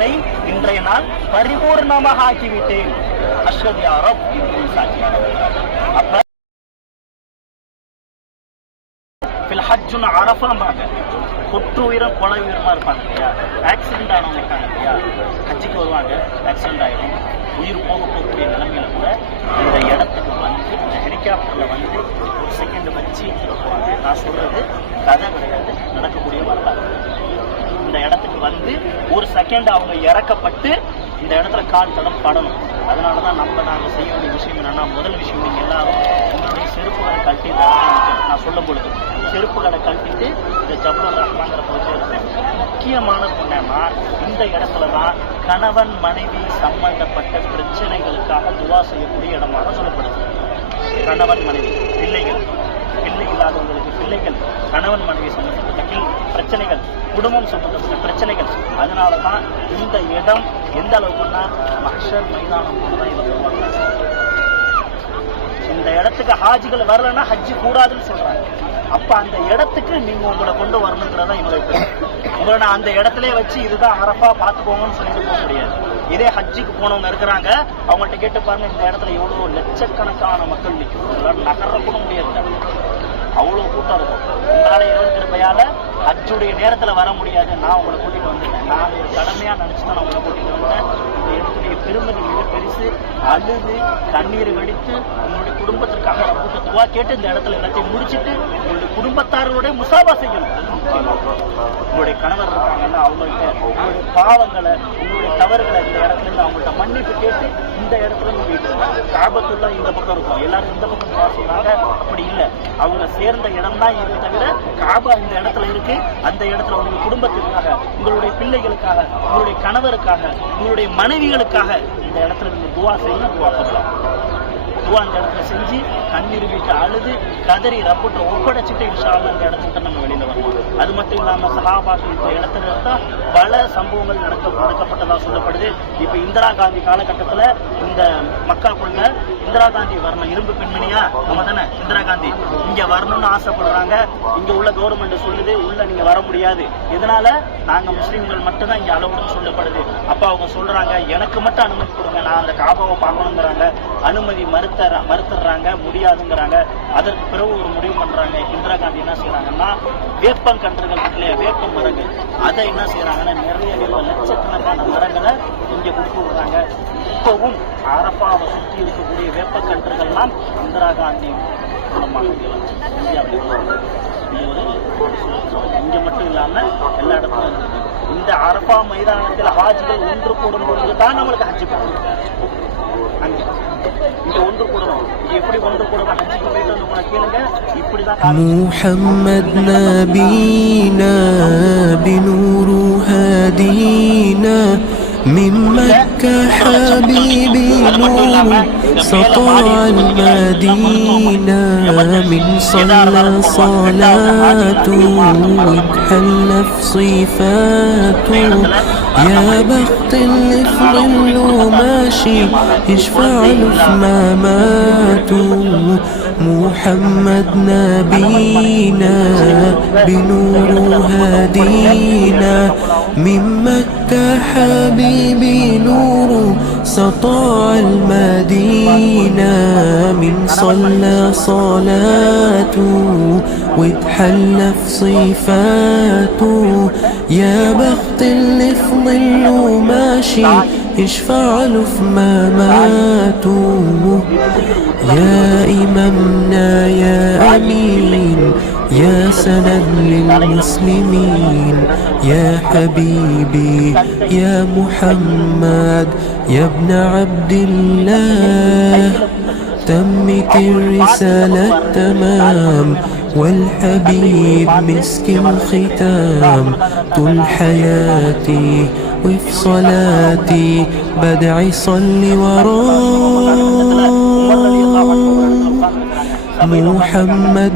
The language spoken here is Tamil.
என்னை இன்றைய நாள் பரிபூர்ணமாக ஆக்கிவிட்டேன். அஷ்ஹது யா ரப். என்று சாட்சியாக அப்ப ஃபில் ஹஜ்ஜுன் அரஃபாம்பாங்க கொற்று உயிரம் கொலை உயிரமா இருப்பாங்க இல்லையா? ஆக்சிடென்ட் ஆனவங்க இருக்காங்க இல்லையா? ஹஜ்ஜுக்கு வருவாங்க ஆக்சிடென்ட் ஆகிடும் உயிர் போக போகக்கூடிய நிலைமையில கூட இந்த இடத்துக்கு வந்து இந்த ஹெலிகாப்டர்ல வந்து ஒரு செகண்ட் வச்சு போவாங்க நான் சொல்றது கதை கிடையாது நடக்கக்கூடிய வரலாறு இந்த இடத்துக்கு வந்து ஒரு செகண்ட் அவங்க இறக்கப்பட்டு இந்த இடத்துல கால் தடம் படணும். அதனால தான் நம்ம நாங்கள் செய்ய வேண்டிய விஷயம் என்னன்னா முதல் விஷயம் நீங்கள் எல்லாரும் உங்களுடைய செருப்புகளை கழட்டி நான் சொல்லும் பொழுது செருப்புகளை கழட்டிட்டு இந்த ஜபுல் ரஹ்மாங்கிற பகுதியில் முக்கியமானது என்னன்னா இந்த இடத்துல தான் கணவன் மனைவி சம்பந்தப்பட்ட பிரச்சனைகளுக்காக துவா செய்யக்கூடிய இடமாக சொல்லப்படுது. கணவன் மனைவி பிள்ளைகள். பிள்ளை இல்லாதவங்களுக்கு பிள்ளைகள் கணவன் மனைவி சம்பந்தப்பட்ட பிரச்சனைகள் குடும்பம் சம்பந்தப்பட்ட பிரச்சனைகள். அதனால தான் இந்த இடம் எந்த அளவுக்குன்னா மஹ்ஷர் மைதானம் தான் இதை உருவாக்குறாங்க. இந்த இடத்துக்கு ஹாஜிகள் வரலன்னா ஹஜ்ஜி கூடாதுன்னு சொல்றாங்க. அப்ப அந்த இடத்துக்கு நீங்க உங்களை கொண்டு வரணுங்கிறதா என்னுடைய கருத்து. உங்களை நான் அந்த இடத்துல வச்சு இதுதான் அரப்பா பார்த்துக்கோங்கன்னு சொல்லிட்டு போக முடியாது. இதே ஹஜ்ஜிக்கு போனவங்க இருக்கிறாங்க அவங்கள்ட்ட கேட்டு பாருங்க இந்த இடத்துல எவ்வளவு லட்சக்கணக்கான மக்கள் நிற்கும் உங்களால் நகர கூட முடியாது அவ்வளவு கூட்டம் இருக்கும். உங்களால இருபத்தி ரூபாயால அச்சுடைய நேரத்துல வர முடியாது. நான் உங்களை கூட்டிட்டு வந்துட்டேன். நான் ஒரு கடமையா நினச்சி தான் நான் உங்களை கூட்டிட்டு வந்தேன். இந்த இடத்துடைய பெருமதி மிக பெருசு. அழுது கண்ணீர் வெடித்து உங்களுடைய குடும்பத்திற்காக கூட்டத்துவா துவா கேட்டு இந்த இடத்துல எல்லாத்தையும் முடிச்சிட்டு குடும்பத்தாரர்களுடைய முசாபா செய்யணும் உங்களுடைய கணவர் இருக்காங்கன்னா அவங்கள்ட்ட உங்களுடைய பாவங்களை உங்களுடைய தவறுகளை இந்த இடத்துல இருந்து அவங்கள்ட்ட மன்னிப்பு கேட்டு இந்த இடத்துல இருந்து வீட்டு காபத்துள்ள இந்த பக்கம் இருக்கும். எல்லாரும் இந்த பக்கம் துவா அப்படி இல்லை. அவங்க சேர்ந்த இடம் தான் இது தவிர காபா இந்த இடத்துல இருக்கு. அந்த இடத்துல உங்க குடும்பத்திற்காக உங்களுடைய பிள்ளைகளுக்காக உங்களுடைய கணவருக்காக உங்களுடைய மனைவிகளுக்காக இந்த இடத்துல நீங்க துவா செய்யணும் துவா பண்ணலாம் துவா அந்த இடத்துல செஞ்சு கண்ணீர் விட்டு அழுது கதறி ரப்பிட்ட ஒப்படைச்சிட்டு இன்ஷா அந்த இந்த இடத்துக்கு நம்ம வெளியில வரணும் அது மட்டும் இல்லாம சஹாபாக்கள் இடத்துல தான் பல சம்பவங்கள் நடக்க நடக்கப்பட்டதாக சொல்லப்படுது. இப்ப இந்திரா காந்தி காலகட்டத்தில் இந்த மக்காக்குள்ள இந்திரா காந்தி வரணும் இரும்பு பெண்மணியா? நம்ம தானே? இந்திரா காந்தி. இங்க வரணும்னு ஆசைப்படுறாங்க. இங்க உள்ள கவர்மெண்ட் சொல்லுது உள்ள நீங்க வர முடியாது. இதனால நாங்க முஸ்லீம்கள் மட்டும்தான் இங்கே இங்க அளவுடன் சொல்லப்படுது. அப்ப அவங்க சொல்றாங்க எனக்கு மட்டும் அனுமதி கொடுங்க. நான் அந்த காபாவை பார்க்கணுங்கிறாங்க. அனுமதி மறுத்த மறுத்துறாங்க முடியாதுங்கிறாங்க. அதற்கு பிறகு ஒரு முடிவு பண்றாங்க. இந்திரா காந்தி என்ன செய்யறாங்கன்னா வேப்பங்கன்றுகள் இல்லையா வேப்ப மரங்கள். அதை என்ன ஆனால் நிறைய நிறைய லட்சக்கணக்கான மரங்களை இங்கே கொடுத்து விடுறாங்க இப்பவும் அரப்பாவை சுற்றி இருக்கக்கூடிய வெப்பக்கன்றுகள்லாம் இந்திரா காந்தி மூலமாக இந்தியாவில் இங்கே மட்டும் இல்லாமல் எல்லா இடத்துல இந்த அரப்பா மைதானத்தில் ஹாஜிகள் ஒன்று கூடும் பொழுது தான் நம்மளுக்கு ஹஜ்ஜி போகும். அங்கே. இங்க ஒன்று கூடணும் எப்படி ஒன்று கூடணும் ஹஜ்ஜிக்கு போயிட்டு வந்து கேளுங்க. இப்படிதான் முஹம்மத் நபீனா. من مكة حبيبي نور سطع المدينة من صلى صلاته واتحل في صفاته. يا بخت اللي ظله ماشي يشفع له في مماته محمد نبينا بنور هدينا من مكة حبيبي نور سطع المدينة من صلى صلاته واتحل في صفاته. يا بخت اللي في ظله ماشي يشفع له في مماته يا إمامنا يا أمين يا سند للمسلمين يا حبيبي يا محمد يا ابن عبد الله. تمت الرسالة تمام والحبيب مسك الختام. طول حياتي وفي صلاتي بدعي صلي وراه محمد